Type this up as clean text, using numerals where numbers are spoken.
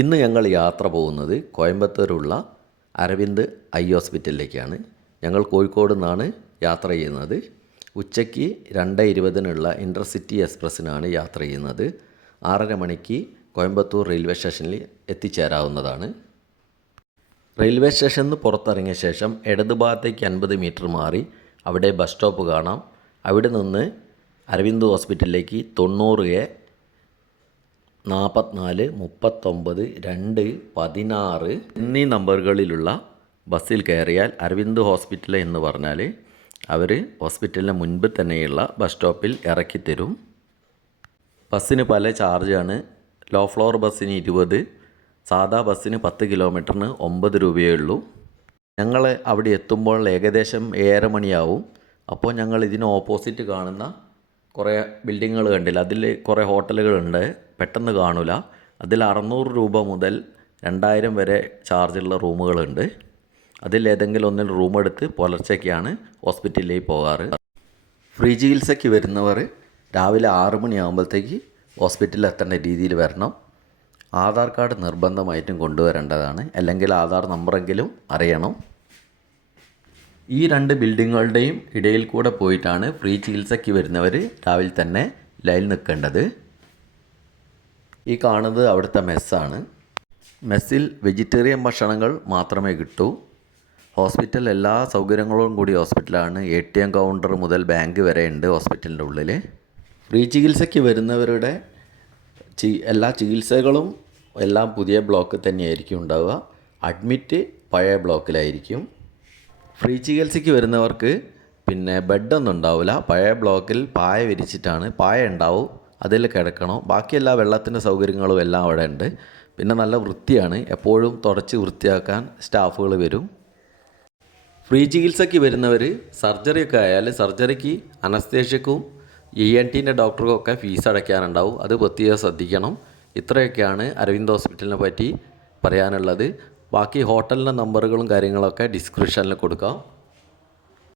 ഇന്ന് ഞങ്ങൾ യാത്ര പോകുന്നത് കോയമ്പത്തൂരുള്ള അരവിന്ദ് ഐ ഹോസ്പിറ്റലിലേക്കാണ്. ഞങ്ങൾ കോഴിക്കോട് നിന്നാണ് യാത്ര ചെയ്യുന്നത്. ഉച്ചയ്ക്ക് 2:20 ഇൻ്റർസിറ്റി എക്സ്പ്രസ്സിനാണ് യാത്ര ചെയ്യുന്നത്. 6:30 മണിക്ക് കോയമ്പത്തൂർ റെയിൽവേ സ്റ്റേഷനിൽ എത്തിച്ചേരാവുന്നതാണ്. റെയിൽവേ സ്റ്റേഷനിൽ നിന്ന് പുറത്തിറങ്ങിയ ശേഷം ഇടത് ഭാഗത്തേക്ക് 50 മീറ്റർ മാറി അവിടെ ബസ് സ്റ്റോപ്പ് കാണാം. അവിടെ നിന്ന് അരവിന്ദ് ഹോസ്പിറ്റലിലേക്ക് 90A 44 39 2 16 എന്നീ നമ്പറുകളിലുള്ള ബസ്സിൽ കയറിയാൽ അരവിന്ദ് ഹോസ്പിറ്റൽ എന്ന് പറഞ്ഞാൽ അവർ ഹോസ്പിറ്റലിന് മുൻപ് തന്നെയുള്ള ബസ് സ്റ്റോപ്പിൽ ഇറക്കി തരും. ബസ്സിന് പല ചാർജാണ്. ലോ ഫ്ലോർ ബസ്സിന് 20, സാധാ ബസ്സിന് 10 കിലോമീറ്ററിന് 9 രൂപയേ ഉള്ളൂ. ഞങ്ങൾ അവിടെ എത്തുമ്പോൾ ഏകദേശം 7:30 മണിയാവും. അപ്പോൾ ഞങ്ങൾ ഇതിന് ഓപ്പോസിറ്റ് കാണുന്ന കുറേ ബിൽഡിങ്ങുകൾ കണ്ടില്ല, അതിൽ കുറേ ഹോട്ടലുകളുണ്ട്, പെട്ടെന്ന് കാണില്ല. അതിൽ 600 രൂപ മുതൽ 2000 വരെ ചാർജുള്ള റൂമുകളുണ്ട്. അതിലേതെങ്കിലും ഒന്നിൽ റൂം എടുത്ത് പുലർച്ചയ്ക്കാണ് ഹോസ്പിറ്റലിലേക്ക് പോകാറ്. ഫ്രീ ചികിത്സയ്ക്ക് വരുന്നവർ രാവിലെ 6 മണിയാകുമ്പോഴത്തേക്ക് ഹോസ്പിറ്റലിൽ എത്തേണ്ട രീതിയിൽ വരണം. ആധാർ കാർഡ് നിർബന്ധമായിട്ടും കൊണ്ടുവരേണ്ടതാണ്, അല്ലെങ്കിൽ ആധാർ നമ്പറെങ്കിലും അറിയണം. ഈ 2 ബിൽഡിങ്ങുകളുടെയും ഇടയിൽ കൂടെ പോയിട്ടാണ് ഫ്രീ ചികിത്സയ്ക്ക് വരുന്നവർ രാവിലെ തന്നെ ലൈൻ നിൽക്കേണ്ടത്. ഈ കാണുന്നത് അവിടുത്തെ മെസ്സാണ്. മെസ്സിൽ വെജിറ്റേറിയൻ ഭക്ഷണങ്ങൾ മാത്രമേ കിട്ടൂ. ഹോസ്പിറ്റൽ എല്ലാ സൗകര്യങ്ങളോടും കൂടി ഹോസ്പിറ്റലാണ്. ATM കൗണ്ടർ മുതൽ ബാങ്ക് വരെ ഉണ്ട് ഹോസ്പിറ്റലിൻ്റെ ഉള്ളിൽ. ഫ്രീ ചികിത്സയ്ക്ക് വരുന്നവരുടെ എല്ലാ ചികിത്സകളും എല്ലാം പുതിയ ബ്ലോക്കിൽ തന്നെയായിരിക്കും ഉണ്ടാവുക. അഡ്മിറ്റ് പഴയ ബ്ലോക്കിലായിരിക്കും. ഫ്രീ ചികിത്സയ്ക്ക് വരുന്നവർക്ക് ബെഡൊന്നും ഉണ്ടാവില്ല. പഴയ ബ്ലോക്കിൽ പായ വിരിച്ചിട്ടാണ്, പായ ഉണ്ടാവും, അതിൽ കിടക്കണം. ബാക്കിയെല്ലാ വെള്ളത്തിൻ്റെ സൗകര്യങ്ങളും എല്ലാം അവിടെ ഉണ്ട്. പിന്നെ നല്ല വൃത്തിയാണ്, എപ്പോഴും തുടച്ച് വൃത്തിയാക്കാൻ സ്റ്റാഫുകൾ വരും. ഫ്രീ ചികിത്സയ്ക്ക് വരുന്നവർ സർജറിയൊക്കെ ആയാൽ സർജറിക്ക് അനസ്തേഷ്യക്കും ENTൻ്റെ ഡോക്ടർക്കും ഒക്കെ ഫീസ് അടയ്ക്കാനുണ്ടാവും. അത് പ്രത്യേകം ശ്രദ്ധിക്കണം. ഇത്രയൊക്കെയാണ് അരവിന്ദ് ഹോസ്പിറ്റലിനെ പറ്റി പറയാനുള്ളത്. ബാക്കി ഹോട്ടലിൻ്റെ നമ്പറുകളും കാര്യങ്ങളൊക്കെ ഡിസ്ക്രിപ്ഷനിൽ കൊടുക്കാം.